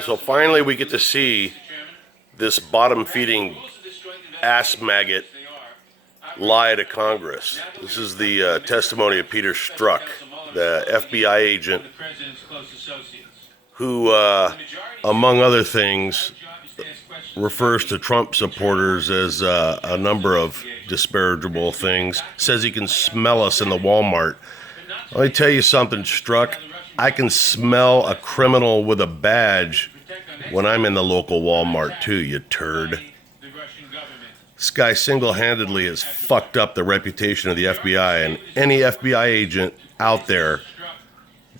So finally we get to see this bottom-feeding ass maggot lie to Congress. This is the testimony of Peter Strzok, the FBI agent who, among other things, refers to Trump supporters as a number of disparagable things, says he can smell us in the Walmart. Let me tell you something, Strzok. I can smell a criminal with a badge when I'm in the local Walmart too, you turd. This guy single-handedly has fucked up the reputation of the FBI, and any FBI agent out there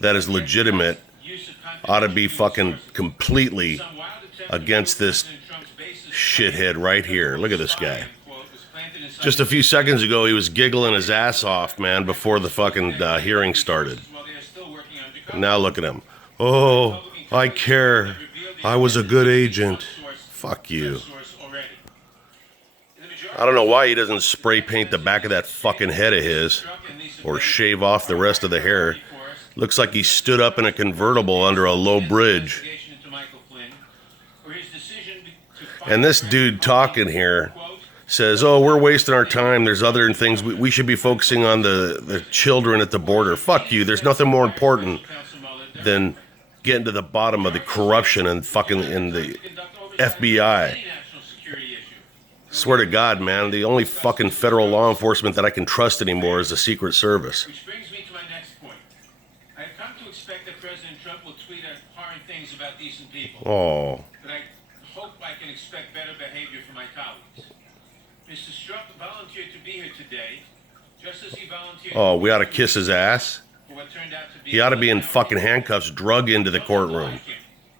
that is legitimate ought to be fucking completely against this shithead right here. Look at this guy. Just a few seconds ago, he was giggling his ass off, man, before the fucking hearing started. And now look at him. Oh, I care. I was a good agent. Fuck you. I don't know why he doesn't spray paint the back of that fucking head of his or shave off the rest of the hair. Looks like he stood up in a convertible under a low bridge. And this dude talking here says, oh, we're wasting our time. There's other things. We should be focusing on the children at the border. Fuck you. There's nothing more important than getting to the bottom of the corruption and fucking in the FBI. Swear to God, man, the only fucking federal law enforcement that I can trust anymore is the Secret Service. Which brings me to my next point. I have come to expect that President Trump will tweet abhorrent things about decent people. Oh. But I hope I can expect better behavior from my colleagues. Mr. Strzok volunteered to be here today, just as he volunteered... Oh, we ought to kiss his ass? He ought to be in fucking handcuffs, drug into the courtroom.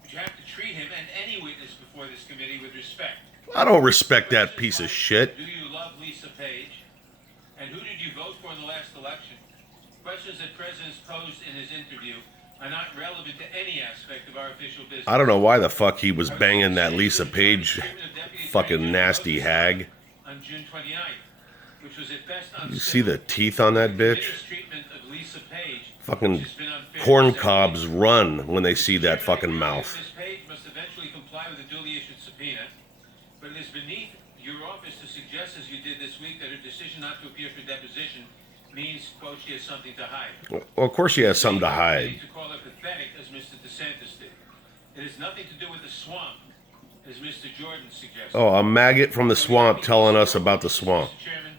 But you have to treat him and any witness before this committee with respect. I don't respect that piece of shit. Do you love Lisa Page? And who did you vote for in the last election? Questions that presidents posed in his interview are not relevant to any aspect of our official business. I don't know why the fuck he was banging that Lisa Page fucking nasty hag. On June 29th, which was at best you see the teeth on that bitch? Lisa Page, fucking corn cobs run when they see that fucking mouth. Ms. Page must eventually comply with a duly issued subpoena, but it is beneath your office to suggest, as you did this week, that her decision not to appear for deposition means, quote, she has something to hide. Well, of course she has something to hide. To call her pathetic, as Mr. DeSantis did. It has nothing to do with the swamp, as Mr. Jordan suggested. Oh, a maggot from the swamp telling us about the swamp. Mr. Chairman,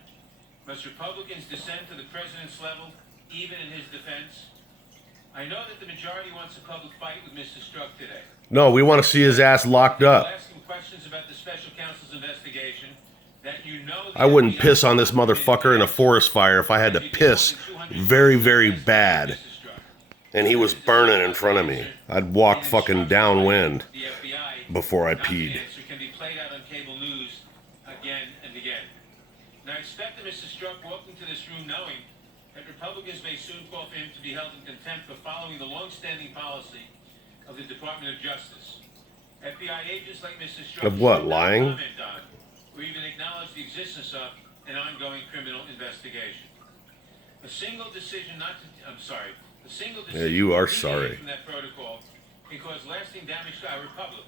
must Republicans descend to the president's level, even in his defense? I know that the majority wants a public fight with Mr. Strzok today. No, we want to see his ass locked up. I'll ask him questions about the special counsel's investigation that you know... I wouldn't piss on this motherfucker in a forest fire if I had to piss very, very bad. And he was burning in front of me. I'd walk fucking downwind before I peed. Can be played out on cable news again and again. And I expect that Mr. Strzok walked into this room knowing that Republicans may soon call for him to be held in contempt for following the long-standing policy of the Department of Justice. FBI agents like Mr. Strzok... Of what, lying? Or even acknowledge the existence of an ongoing criminal investigation. A single decision not to... I'm sorry. A single decision... Yeah, you are sorry. ...from that protocol can cause lasting damage to our republic.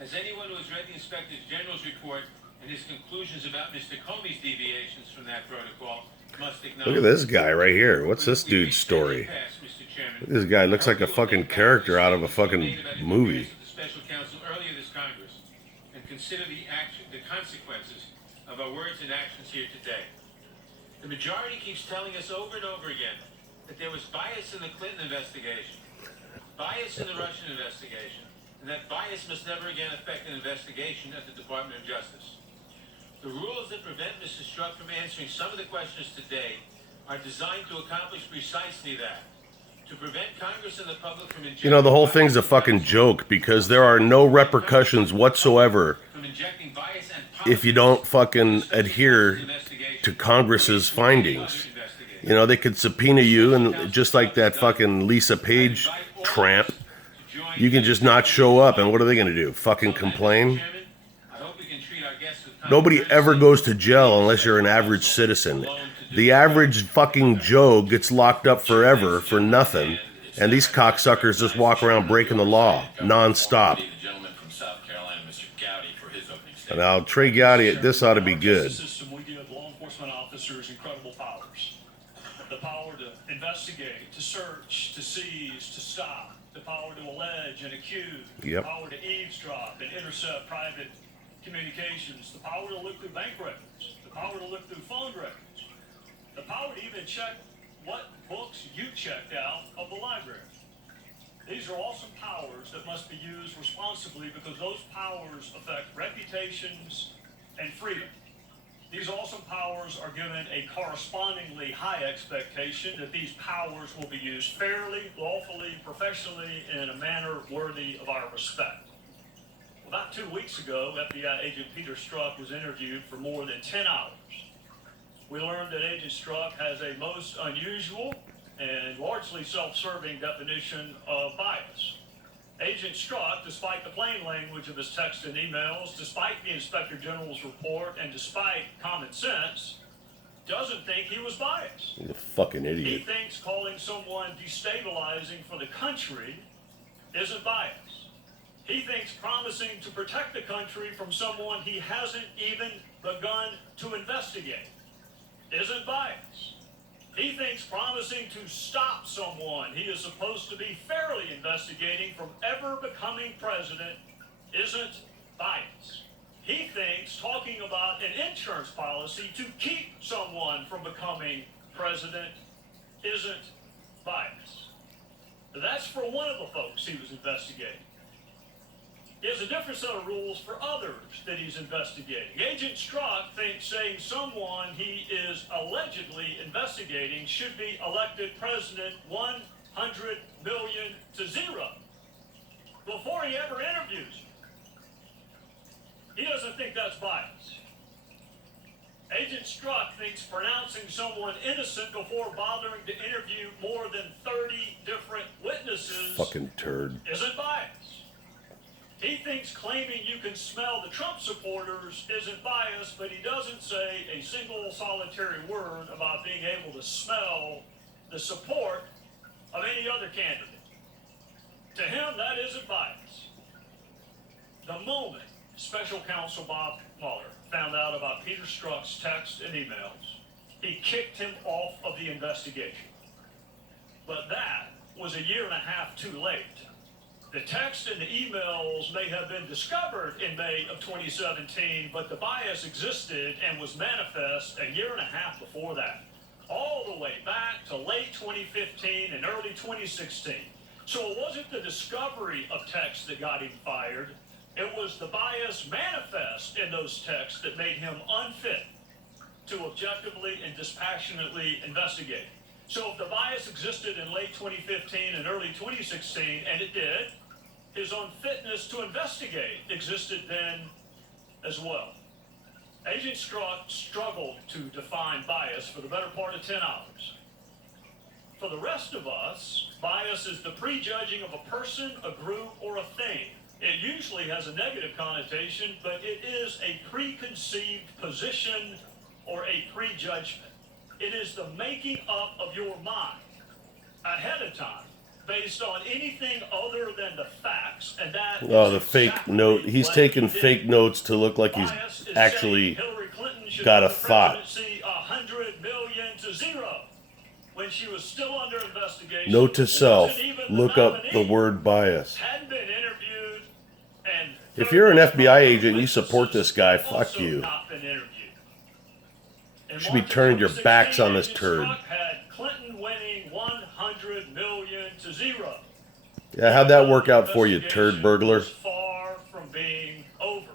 As anyone who has read the Inspector General's report and his conclusions about Mr. Comey's deviations from that protocol must acknowledge... Look at this guy right here. What's this dude's story? This guy looks like a fucking character out of a fucking movie. ...the special counsel earlier this Congress and consider the consequences of our words and actions here today. The majority keeps telling us over and over again that there was bias in the Clinton investigation, bias in the Russian investigation, and that bias must never again affect an investigation at the Department of Justice. The rules that prevent Mr. Strzok from answering some of the questions today are designed to accomplish precisely that. To prevent Congress and the public from injecting... You know, the whole thing's a fucking joke because there are no repercussions whatsoever if you don't fucking adhere to Congress's findings. You know, they could subpoena you, and just like that fucking Lisa Page tramp, you can just not show up, and what are they going to do? Fucking complain? Nobody ever goes to jail unless you're an average citizen. The average fucking Joe gets locked up forever for nothing And these cocksuckers just walk around breaking the law nonstop. The gentleman from South Carolina, Mr. Gowdy, for his opening And statement. now Trey Gowdy, this ought to be good. System, we give law enforcement officers incredible powers. The power to investigate, to search, to seize, to stop. The power to allege and accuse. Yep. The power to eavesdrop and intercept private communications. The power to look through bank records. The power to look through phone records. The power to even check what books you checked out of the library. These are awesome powers that must be used responsibly because those powers affect reputations and freedom. These awesome powers are given a correspondingly high expectation that these powers will be used fairly, lawfully, professionally, and in a manner worthy of our respect. About 2 weeks ago, FBI agent Peter Strzok was interviewed for more than 10 hours. We learned that Agent Strzok has a most unusual and largely self-serving definition of bias. Agent Strzok, despite the plain language of his texts and emails, despite the Inspector General's report, and despite common sense, doesn't think he was biased. He's a fucking He idiot. thinks calling someone destabilizing for the country isn't bias. He thinks promising to protect the country from someone he hasn't even begun to investigate isn't bias. He thinks promising to stop someone he is supposed to be fairly investigating from ever becoming president isn't bias. He thinks talking about an insurance policy to keep someone from becoming president isn't bias. That's for one of the folks he was investigating. He has a different set of rules for others that he's investigating. Agent Strzok thinks saying someone he is allegedly investigating should be elected president 100 million to 0 before he ever interviews you. He doesn't think that's bias. Agent Strzok thinks pronouncing someone innocent before bothering to interview more than 30 different witnesses Fucking turd. isn't bias. He thinks claiming you can smell the Trump supporters isn't bias, but he doesn't say a single solitary word about being able to smell the support of any other candidate. To him, that isn't bias. The moment Special Counsel Bob Mueller found out about Peter Strzok's texts and emails, he kicked him off of the investigation. But that was a year and a half too late. The text and the emails may have been discovered in May of 2017, but the bias existed and was manifest a year and a half before that, all the way back to late 2015 and early 2016. So it wasn't the discovery of texts that got him fired. It was the bias manifest in those texts that made him unfit to objectively and dispassionately investigate. So if the bias existed in late 2015 and early 2016, and it did, his unfitness to investigate existed then as well. Agent Strzok struggled to define bias for the better part of 10 hours. For the rest of us, bias is the prejudging of a person, a group, or a thing. It usually has a negative connotation, but it is a preconceived position or a prejudgment. It is the making up of your mind ahead of time, based on anything other than the facts, and that Oh, is the fake exactly note. He's what taking he did. fake notes to look like he's Bias is actually saying Hillary Clinton should got a win the thought. presidency 100 million to 0 when she was still under investigation. Note to and self, wasn't even the look up the nominee, word bias. hadn't been interviewed, and If you're an 30 FBI agent and you support witnesses this guy, fuck also you. not been interviewed. In Should be March of turning your 2016, backs on this Agent turd. Strzok had Clinton winning 100 million to 0. Yeah, how'd that work out for you, turd burglar? Was far from being over.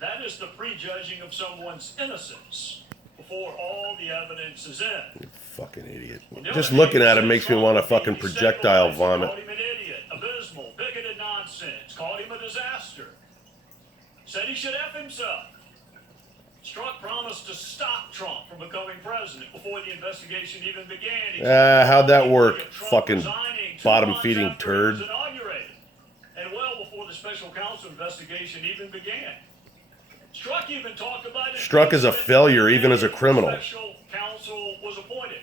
That is the prejudging of someone's innocence before all the evidence is in. Fucking idiot. On the Just other looking hand, at him makes me want to fucking projectile vomit. Called him an idiot, abysmal, bigoted nonsense. Called him a disaster. Said he should F himself. Strzok promised to stop Trump from becoming president before the investigation even began. He How'd that work, Trump fucking resigning 2 bottom-feeding months after he was turd? inaugurated, and well before the special counsel investigation even began. Strzok even talked about it. Strzok is a failure even as a criminal. Special counsel was appointed.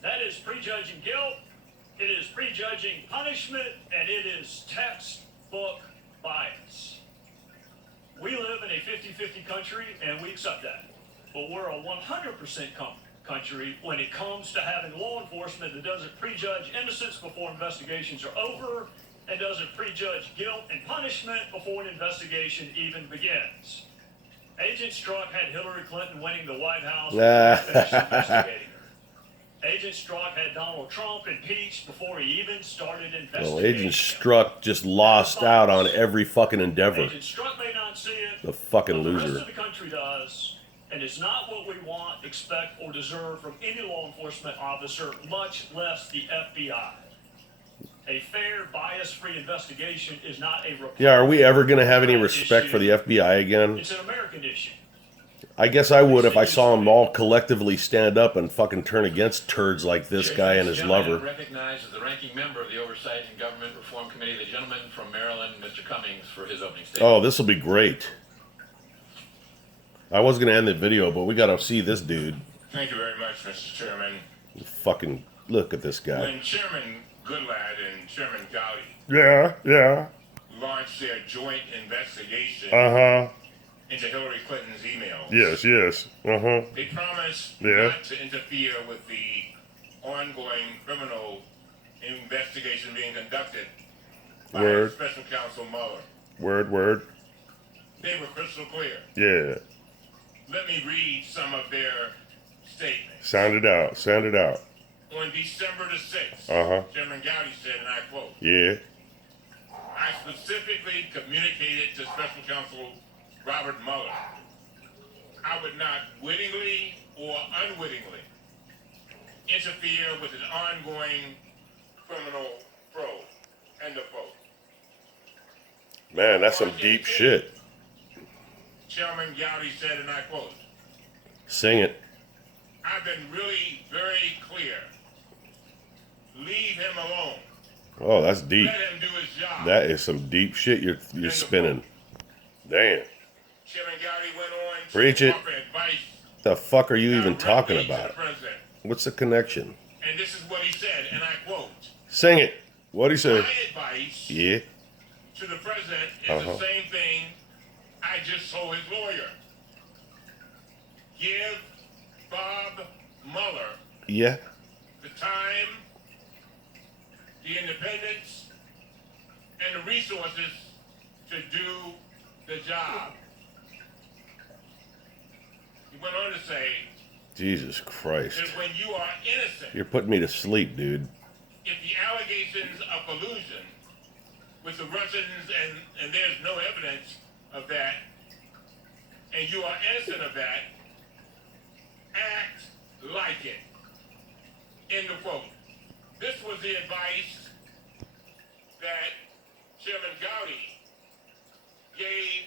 That is prejudging guilt It is prejudging punishment, and it is textbook bias. We live in a 50-50 country, and we accept that. But we're a 100% country when it comes to having law enforcement that doesn't prejudge innocence before investigations are over, and doesn't prejudge guilt and punishment before an investigation even begins. Agent Strzok had Hillary Clinton winning the White House before he finished investigating her. Agent Strzok had Donald Trump impeached before he even started investigating. Well, Agent Strzok just lost out on every fucking endeavor. Agent Strzok may not see it. The fucking but the loser. rest of the country does, and it's not what we want, expect, or deserve from any law enforcement officer, much less the FBI. A fair, bias-free investigation is not a Yeah, are we ever going to have any issue. respect for the FBI again? It's an American issue. I guess I would if I saw them all collectively stand up and fucking turn against turds like this guy and his lover. Recognizes the ranking member of the Oversight and Government Reform Committee, the gentleman from Maryland, Mr. Cummings, for his opening statement. Oh, this will be great. I was going to end the video, but we got to see this dude. Thank you very much, Mr. Chairman. Fucking look at this guy. When Chairman Goodlad and Chairman Gowdy Yeah. launched their joint investigation Uh-huh. into Hillary Clinton's emails, Yes. Uh-huh. they promised Yeah. not to interfere with the ongoing criminal investigation being conducted by Word. Special Counsel Mueller. Word. They were crystal clear. Yeah. Let me read some of their statements. Sound it out. On December the 6th, Uh-huh. Chairman Gowdy said, and I quote, Yeah. I specifically communicated to Special Counsel Robert Mueller I would not wittingly or unwittingly interfere with an ongoing criminal probe. End of quote. Man, that's some deep shit. Chairman Gowdy said, and I quote, Sing it. I've been really very clear. Leave him alone. Oh, that's deep. Let him do his job. That is some deep shit you're spinning. Damn. Chairman Gowdy went on to Preach it. offer advice The fuck are you even directly talking to the about? president. What's the connection? And this is what he said, and I quote, Sing it. What'd he say? my advice Yeah. to the president is Uh-huh. the same thing I just told his lawyer. Give Bob Mueller Yeah. the time, the independence, and the resources to do the job. He went on to say Jesus Christ. that when you are innocent, You're putting me to sleep, dude. if the allegations of collusion with the Russians and there's no evidence of that, and you are innocent of that, act like it. End of quote. This was the advice that Chairman Gowdy gave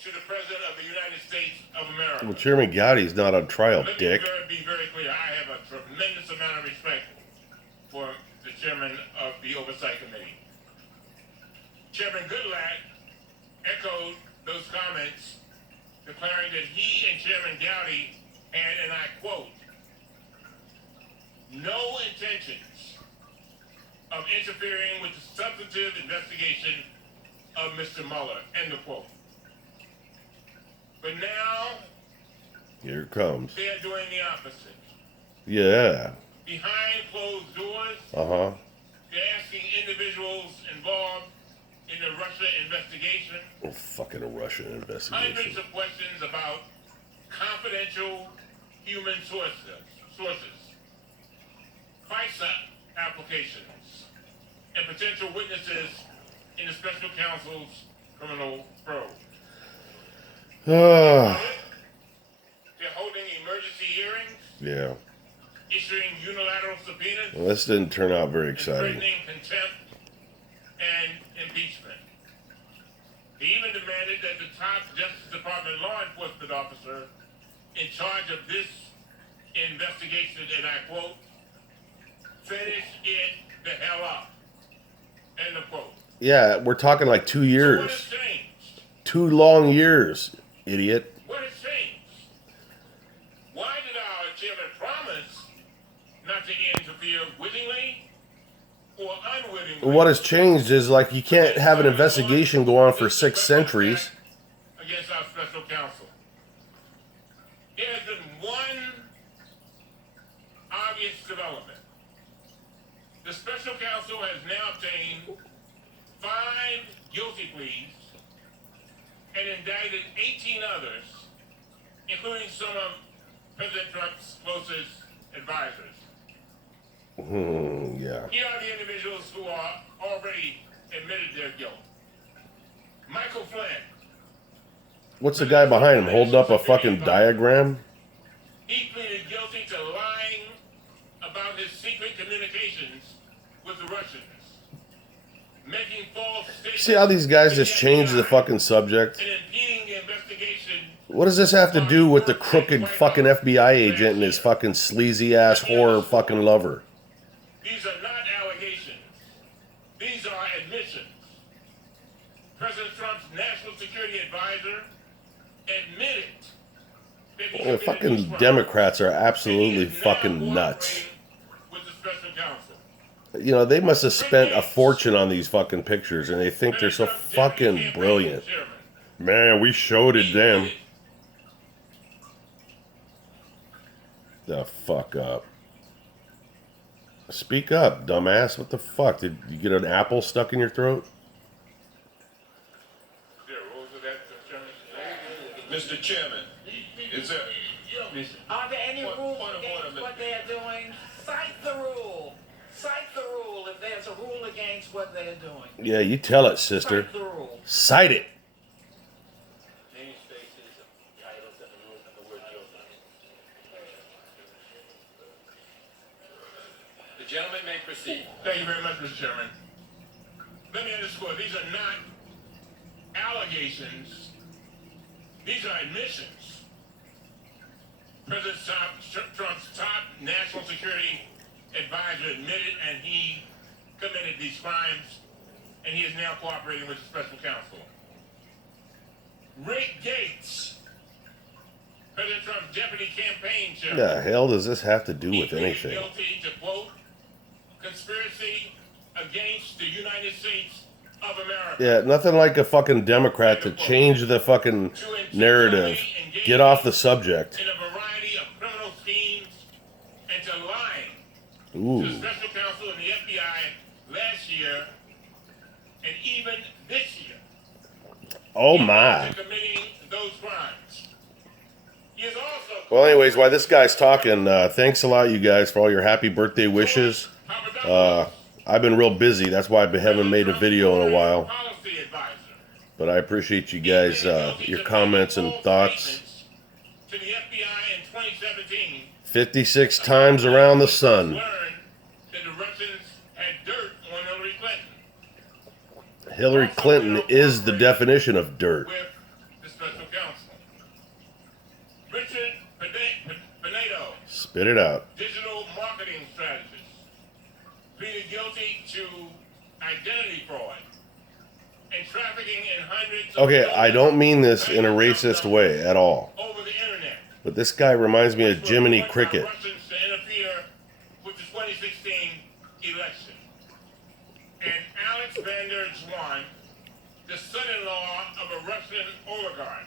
to the President of the United States of America. Well, Chairman Gowdy's not on trial, Let dick. me be very clear. I have a tremendous amount of respect for the chairman of the Oversight Committee. Chairman Goodlatte echoed those comments, declaring that he and Chairman Gowdy had, and I quote, no intentions of interfering with the substantive investigation of Mr. Mueller, end of quote. But now Here it comes. they are doing the opposite. Yeah. Behind closed doors, Uh-huh. they're asking individuals involved in the Russia investigation Oh, fucking a Russian hundreds investigation. of questions about confidential human sources, FISA applications, and potential witnesses in the special counsel's criminal probe. Ah. They're holding emergency hearings, Yeah. issuing unilateral subpoenas, Well, this didn't turn out very and exciting. threatening contempt and impeachment. He even demanded that the top Justice Department law enforcement officer in charge of this investigation, and I quote, finish it the hell up. End of quote. Yeah, we're talking like 2 So what has years. changed? 2 long years, idiot. What has changed? Why did our chairman promise not to interfere wittingly What has changed is like you can't have an investigation go on for 6 centuries. Against our special counsel. There has been one obvious development. The special counsel has now obtained 5 guilty pleas and indicted 18 others, including some of President Trump's closest advisors. Yeah. Here are the individuals who are already admitted their guilt. Michael Flynn. What's the guy behind him holding up a fucking diagram? He pleaded guilty to lying about his secret communications with the Russians, making false statements. See how these guys just change the fucking subject? and impeding the investigation. What does this have to do with the crooked fucking FBI agent and his fucking sleazy ass whore fucking lover? These are not allegations. These are admissions. President Trump's national security advisor admitted that he The committed fucking these crimes, Democrats are and he absolutely is now fucking nuts. cooperating with the special counsel. You know, they must have spent a fortune on these fucking pictures and they think they're so fucking brilliant. Man, we showed it them. The fuck up. Speak up, dumbass. What the fuck? Did you get an apple stuck in your throat? Mr. Chairman, is there... Are there any Point- rules point of order, against what they're doing? Cite the rule. Cite the rule if there's a rule against what they're doing. Yeah, you tell it, sister. Cite the rule. Cite it. Name, spaces, titles, and the rules, and the word guilty. The gentleman may proceed. Thank you very much, Mr. Chairman. Let me underscore, these are not allegations. These are admissions. President Trump's top national security advisor admitted and he committed these crimes, and he is now cooperating with the special counsel. Rick Gates, President Trump's deputy campaign chairman. The hell does this have to do He with pleaded anything? guilty to, quote, conspiracy against the United States of America. Yeah, nothing like a fucking Democrat to change the fucking narrative. Get off the subject. In a variety of criminal schemes and to lying to the Ooh. special counsel and the FBI last year and even this year. Oh In my. addition to committing those crimes. He is also Well, anyways, while this guy's talking, thanks a lot, you guys, for all your happy birthday wishes. I've been real busy. That's why I haven't made a video in a while. policy advisor. But I appreciate you guys, your comments and thoughts. To the FBI in 2017. 56 times around the sun. Learned that the Russians had dirt on Hillary Clinton Hillary Clinton is the definition of dirt. with the special counsel. Richard Pinedo, Spit it out. digital marketing strategist, pleaded guilty to identity fraud and trafficking in hundreds of Okay, I don't mean this in a racist way at all. over the internet. But this guy reminds me of which were Jiminy employed by Cricket. Russians to interfere with the 2016 election. And Alex van der Zwaan, the son-in-law of a Russian oligarch,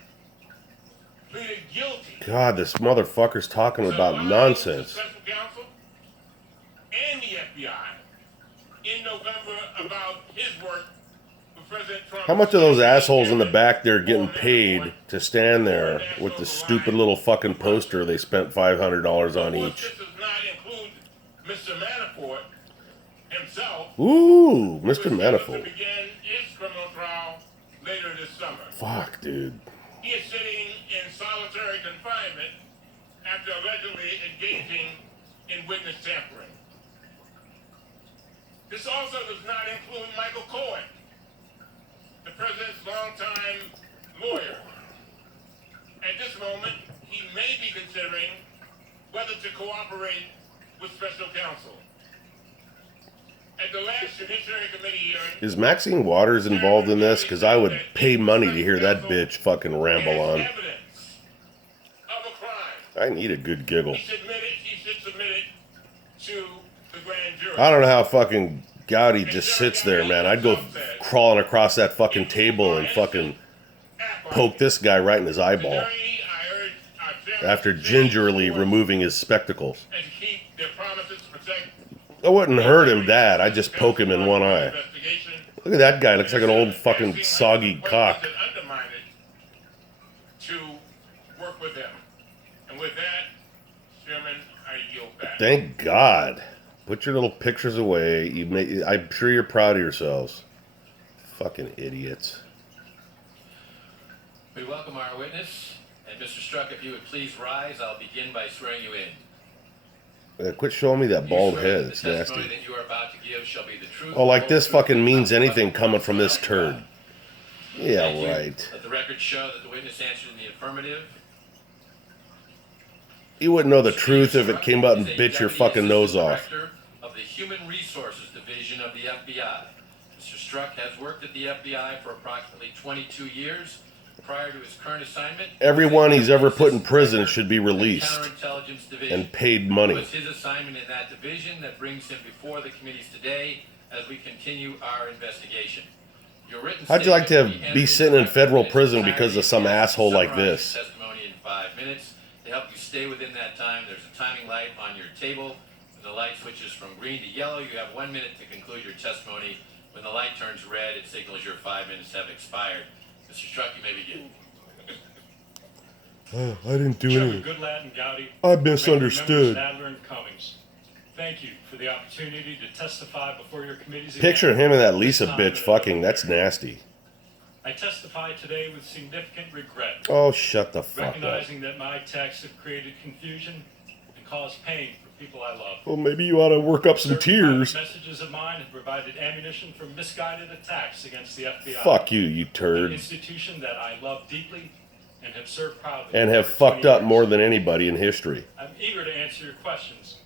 pleaded guilty God, this motherfucker's talking to about lying nonsense. to the special counsel and the FBI in November about his work with President Trump. How much are those assholes in the back there getting paid to stand there with the stupid little fucking poster they spent $500 on each? This does not include Mr. Manafort himself. Ooh, who is Mr. scheduled to Manafort. begin his criminal trial later this summer. Fuck, dude. He is sitting in solitary confinement after allegedly engaging in witness tampering. This also does not include Michael Cohen, the president's longtime lawyer. At this moment, he may be considering whether to cooperate with special counsel. At the last Judiciary Committee hearing, Is Maxine Waters involved in this? Because I would pay money to hear that bitch fucking ramble as on. evidence of a crime, I need a good giggle. he should submit it to the grand jury. I don't know how fucking Gowdy just sits there, man. I'd go crawling across that fucking table and fucking poke this guy right in his eyeball Today, I urge our chairman after to stay gingerly the course removing his spectacles. and to keep their promises to protect. I wouldn't hurt him that. I'd just poke him in one eye. Investigation. Look at that guy. Looks like an old fucking soggy cock. That undermine it to work with them. And with that, Chairman, I yield back. Thank God. Put your little pictures away. I'm sure you're proud of yourselves. Fucking idiots. We welcome our witness. And Mr. Struck, if you would please rise, I'll begin by swearing you in. Quit showing me that You bald swear head. that It's the testimony nasty. that you are about to give shall be the truth. Oh, like this the whole truth, fucking means and nothing anything but coming the from truth, this so help you turd. God. Yeah, Thank you. right. Let the record show that the witness answered in the affirmative. You wouldn't know the Mr. truth if it Struck came out and is a bit your Deputy fucking nose Assistant off. Director of the Human Resources Division of the FBI. Mr. Struck has worked at the FBI for approximately 22 years. Prior to his current assignment, Everyone he was he's ever put in Assistant prison Director should be of the released Counterintelligence Division. and paid It money. was his assignment in that division that brings him before the committees today as we continue our investigation. Your written How'd you like to statement will be entered sitting in into federal its prison entirety because of and some you have to asshole like summarize this? your testimony in 5 minutes. To help you stay within that time, there's a timing light on your table. When the light switches from green to yellow, you have 1 minute to conclude your testimony. When the light turns red, it signals your 5 minutes have expired. Mr. Struck, you may begin. Oh, I didn't do Chairman Goodlatte and Gowdy. I Ranking misunderstood. members Nadler and Cummings. Thank you for the opportunity to testify before your committees. Picture again him and that this Lisa time bitch in fucking. another That's year. nasty. I testify today with significant regret, Oh, shut the fuck up. recognizing that my texts have created confusion and caused pain for people I love. Well, maybe you ought to work up some Certain tears. private messages of mine have provided ammunition for misguided attacks against the FBI. Fuck you An turd. institution that I love deeply and have served proudly. And have for 20 fucked up years. more than anybody in history. I'm eager to answer your questions,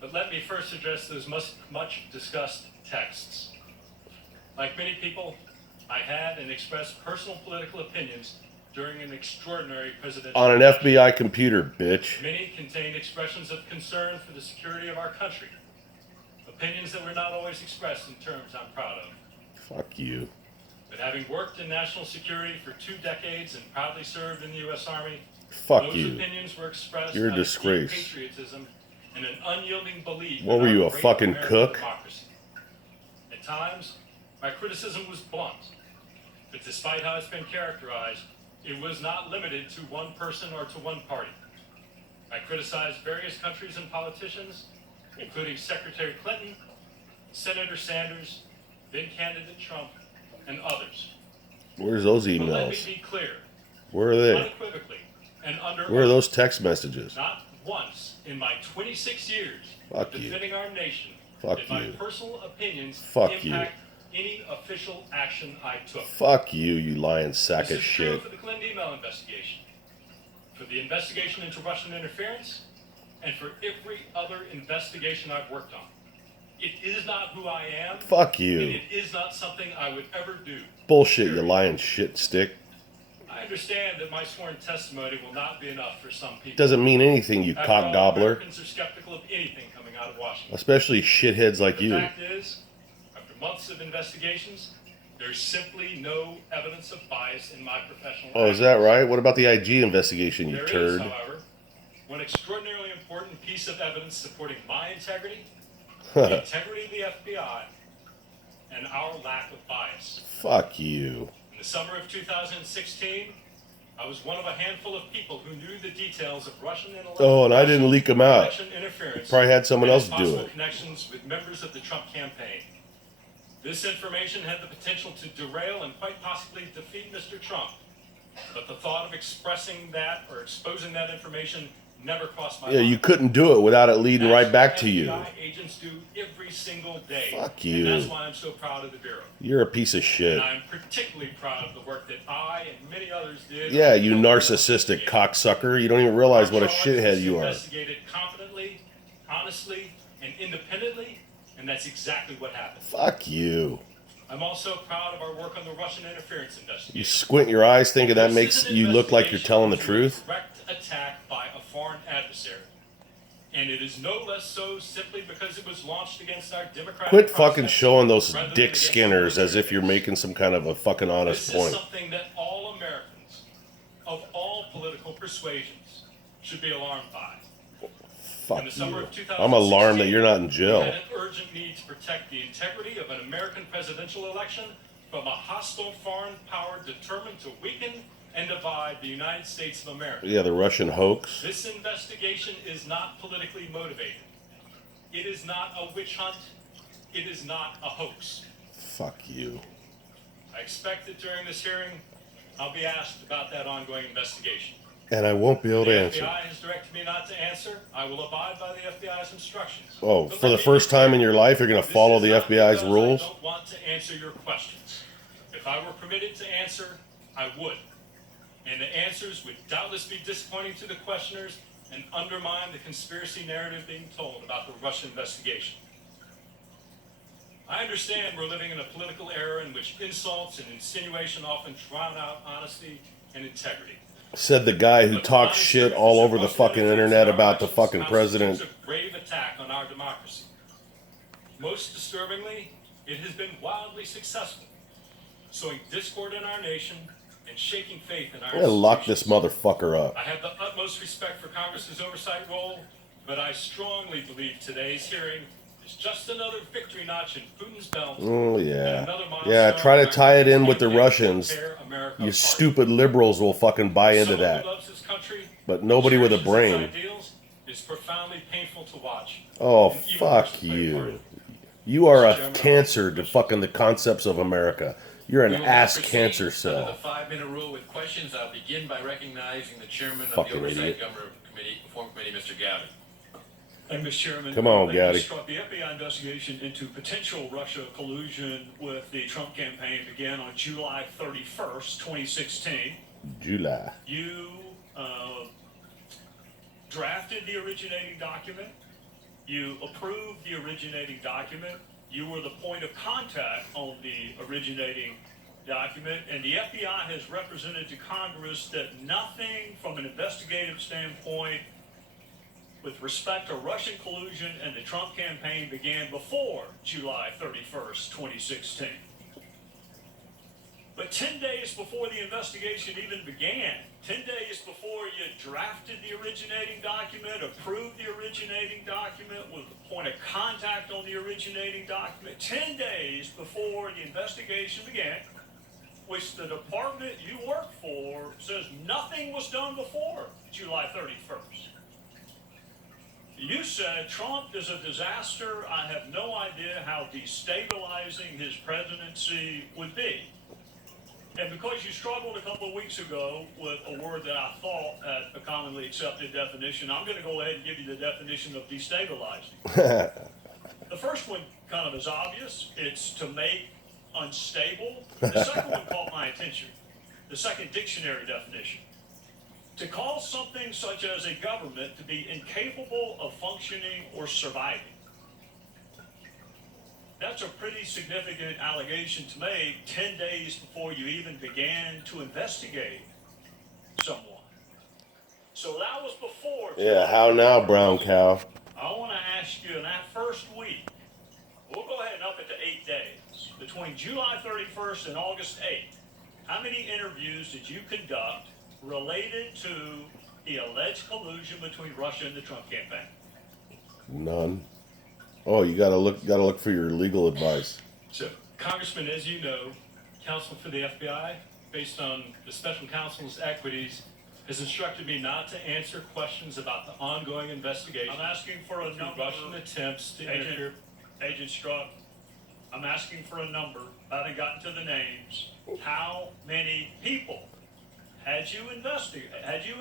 but let me first address those much discussed texts. Like many people, I had and expressed personal political opinions during an extraordinary presidential On an election. FBI computer, bitch. Many contained expressions of concern for the security of our country, opinions that were not always expressed in terms I'm proud of. Fuck you. But having worked in national security for 2 decades and proudly served in the U.S. Army, Fuck those you. opinions were expressed You're a out of disgrace. deep patriotism and an unyielding belief What in were our you, a great fucking American cook? democracy. At times, my criticism was blunt, but despite how it's been characterized, it was not limited to one person or to one party. I criticized various countries and politicians, including Secretary Clinton, Senator Sanders, then candidate Trump, and others. Where's those But let me emails? be clear, Where are they? unequivocally, and under Where are oath, those text messages? not once in my 26 years Fuck you. defending our nation Fuck did my you. personal opinions Fuck you. impact any official action I took. Fuck you, you lying sack This of is true shit. for the Clinton email investigation, for the investigation into Russian interference, and for every other investigation I've worked on. It is not who I am, Fuck and you. it is not something I would ever do. Bullshit, you lying shit stick. I understand that my sworn testimony will not be enough for some people. Doesn't mean anything, you After cock all, gobbler. Americans are skeptical of anything coming out of Washington. Especially shitheads like The you. fact is, after months of investigations, there's simply no evidence of bias in my professional Oh, is that actions. right? What about the IG investigation, you There is, turd? however, one extraordinarily important piece of evidence supporting my integrity, the integrity of the FBI, and our lack of bias. Fuck you. In the summer of 2016, I was one of a handful of people who knew the details of Russian Oh, and I didn't leak 'em out. election interference. Probably had someone and else its do possible it. Connections with members of the Trump campaign. This information had the potential to derail and quite possibly defeat Mr. Trump. But the thought of expressing that or exposing that information never crossed my Yeah, mind. you couldn't do it without it leading right back to you. FBI agents do every single day. Fuck And you. that's why I'm so proud of the Bureau. You're a piece of shit. And I'm particularly proud of the work that I and many others did. Yeah, you narcissistic cocksucker. You don't even realize what a Our charge shithead was you are. Investigated competently, honestly, and independently, and that's exactly what happened. Fuck you. I'm also proud of our work on the Russian interference investigation. You squint your eyes thinking that This makes is an you look like you're investigation telling the into a truth? Direct attack by a foreign adversary. And it is no less so simply because it was launched against our democratic Quit process fucking showing those rather than dick against skinners as if militaries. you're making some kind of a fucking honest This is point. something that all Americans of all political persuasions should be alarmed by. In Fuck the summer you. of 2016, I'm alarmed that you're not in we jail. had an urgent need to protect the integrity of an American presidential election from a hostile foreign power determined to weaken and divide the United States of America. Yeah, the Russian hoax. This investigation is not politically motivated. It is not a witch hunt. It is not a hoax. Fuck you. I expect that during this hearing, I'll be asked about that ongoing investigation. And I won't be able The to answer. FBI has directed me not to answer. I will abide by the FBI's instructions. Oh, But for let the me first be clear. time in your life, you're going to This follow is the not FBI's because rules? I don't want to answer your questions. If I were permitted to answer, I would. And the answers would doubtless be disappointing to the questioners and undermine the conspiracy narrative being told about the Russian investigation. I understand we're living in a political era in which insults and insinuation often drown out honesty and integrity. Said the guy who But talks honest shit truth all is that over the most fucking of the internet things in our about the elections fucking president. constitutes a grave attack on our democracy. Most disturbingly, it has been wildly successful, sowing discord in our nation and shaking faith in our I'm going to lock this institutions. motherfucker up. I have the utmost respect for Congress's oversight role, but I strongly believe today's hearing is just another victory notch in Putin's belt. Oh, and yeah. another milestone Yeah, try to in our tie it in with the campaign to Russians. tear America You apart. stupid liberals will fucking buy into Someone that. who loves his country, But nobody with a cherishes brain. its ideals, is profoundly painful to watch. Oh, and even worse fuck to play a part you. in. You are a Chairman, cancer to fucking the concepts of America. You're an We will now ass proceed cancer Under cell. the 5-minute rule with questions, I'll begin by recognizing the chairman of Fucking the Oversight idiot. Government Reform Committee, Mr. Gowdy. And Mr. Chairman, Come on, let me Gowdy. instruct the FBI investigation into potential Russia collusion with the Trump campaign began on July 31st, 2016. July. You drafted the originating document. You approved the originating document. You were the point of contact on the originating document, and the FBI has represented to Congress that nothing from an investigative standpoint with respect to Russian collusion and the Trump campaign began before July 31st, 2016. But 10 days before the investigation even began, 10 days before you drafted the originating document, approved the originating document, was the point of contact on the originating document, 10 days before the investigation began, which the department you work for says nothing was done before July 31st. You said Trump is a disaster. I have no idea how destabilizing his presidency would be. And because you struggled a couple of weeks ago with a word that I thought had a commonly accepted definition, I'm going to go ahead and give you the definition of destabilizing. The first one kind of is obvious. It's to make unstable. The second one caught my attention. The second dictionary definition. To cause something such as a government to be incapable of functioning or surviving. That's a pretty significant allegation to make 10 days before you even began to investigate someone. So that was before. Yeah, how now, brown cow? I want to ask you in that first week, we'll go ahead and up it to 8 days. Between July 31st and August 8th, how many interviews did you conduct related to the alleged collusion between Russia and the Trump campaign? None. Oh, you gotta look for your legal advice. So, Congressman, as you know, counsel for the FBI, based on the special counsel's equities, has instructed me not to answer questions about the ongoing investigation. I'm asking for a number. Russian attempts to interfere. Agent Strzok, I'm asking for a number. I haven't gotten to the names. How many people had you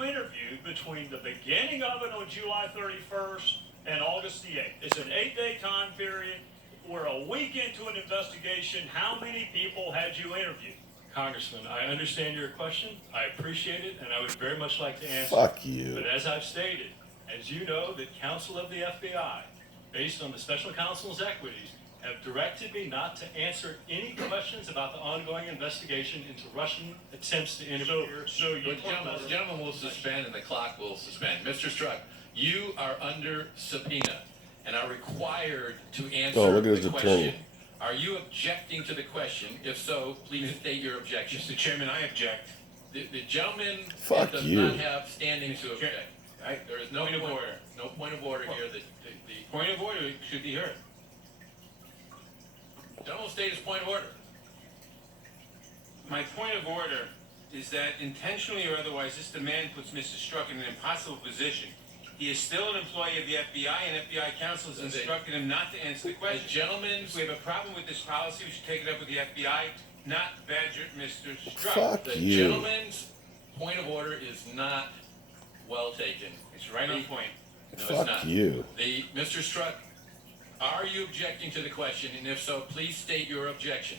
interviewed between the beginning of it on July 31st and August the 8th? It's an 8-day time period. We're a week into an investigation. How many people had you interviewed? Congressman, I understand your question. I appreciate it, and I would very much like to answer. Fuck you. But as I've stated, as you know, the counsel of the FBI, based on the special counsel's equities, have directed me not to answer any questions about the ongoing investigation into Russian attempts to interfere. So you The gentleman will suspend and the clock will suspend. Mr. Strzok, You are under subpoena and are required to answer Oh, look at his the attorney. question. Are you objecting to the question? If so, please state your objection. Mr. Chairman, I object. The gentleman Fuck does you. not have standing to object. There is no Point of order. No point of order here. The Point of order should be heard. gentleman will state his point of order. My point of order is that intentionally or otherwise, this demand puts Mr. Strzok in an impossible position. He is still an employee of the FBI, and FBI counsel has instructed him not to answer the The question. gentleman's If we have a problem with this policy, we should take it up with the FBI, not badger Mr. Strzok. Fuck the you. gentleman's point of order is not well taken. It's right on point. No, it's Fuck not. you. Mr. Strzok, are you objecting to the question? And if so, please state your objection.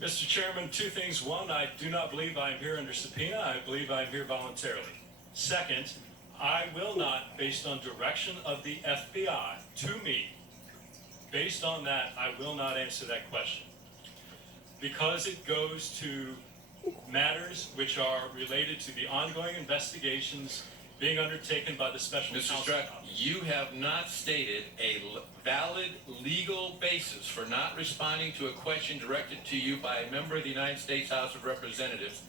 Mr. Chairman, two things. One, I do not believe I am here under subpoena. I believe I am here voluntarily. Second, I will not, based on direction of the FBI to me, based on that, I will not answer that question. Because it goes to matters which are related to the ongoing investigations being undertaken by the Special Mr. Counsel. Strzok, you have not stated a valid legal basis for not responding to a question directed to you by a member of the United States House of Representatives,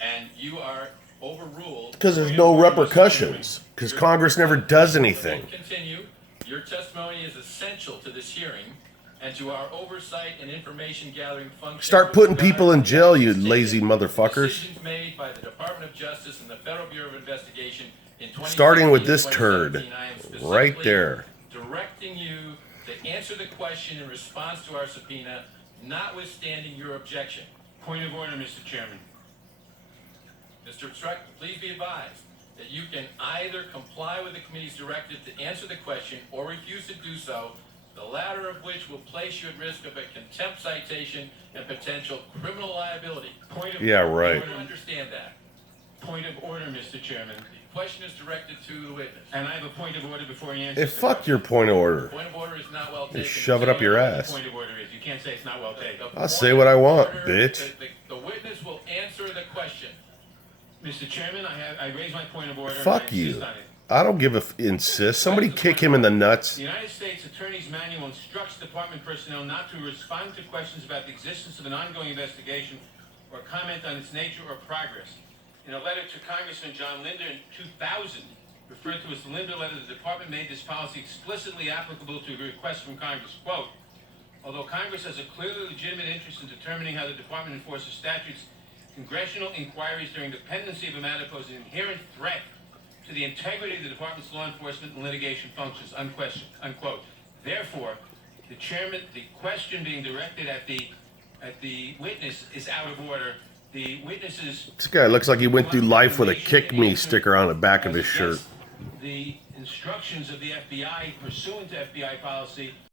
and you are overruled. Because there's no repercussions. Because Congress never does anything. Continue. Your testimony is essential to this hearing and to our oversight and information gathering function. Start putting people in jail, you lazy motherfuckers. Decisions made by the Department of Justice and the Federal Bureau of Investigation in 2016, Starting with this turd. 2017. I am Right specifically there. directing you to answer the question in response to our subpoena, notwithstanding your objection. Point of order, Mr. Chairman. Mr. Strzok, please be advised that you can either comply with the committee's directive to answer the question or refuse to do so, the latter of which will place you at risk of a contempt citation and potential criminal liability. Point of Yeah, right. Do you understand that? Point of order, Mr. Chairman. The question is directed to the witness. And I have a point of order before he answers. Hey, the fuck question. your point of order. Point of order is not well taken. shove it up your ass. Point of order is you can't say it's not well taken. I'll say what I want, bitch. The witness will answer the question. Mr. Chairman, I raise my point of order. Fuck and I insist you. on it. I don't give a insist. Somebody kick him in the nuts. The United States Attorney's Manual instructs department personnel not to respond to questions about the existence of an ongoing investigation or comment on its nature or progress. In a letter to Congressman John Linder in 2000, referred to as the Linder letter, the department made this policy explicitly applicable to a request from Congress. Quote, although Congress has a clearly legitimate interest in determining how the department enforces statutes, congressional inquiries during the pendency of a matter pose an inherent threat to the integrity of the department's law enforcement and litigation functions, unquestioned, unquote. Therefore, the question being directed at the witness is out of order. The witnesses. This guy looks like he went through life with a kick me sticker on the back of his shirt. The instructions of the FBI pursuant to FBI policy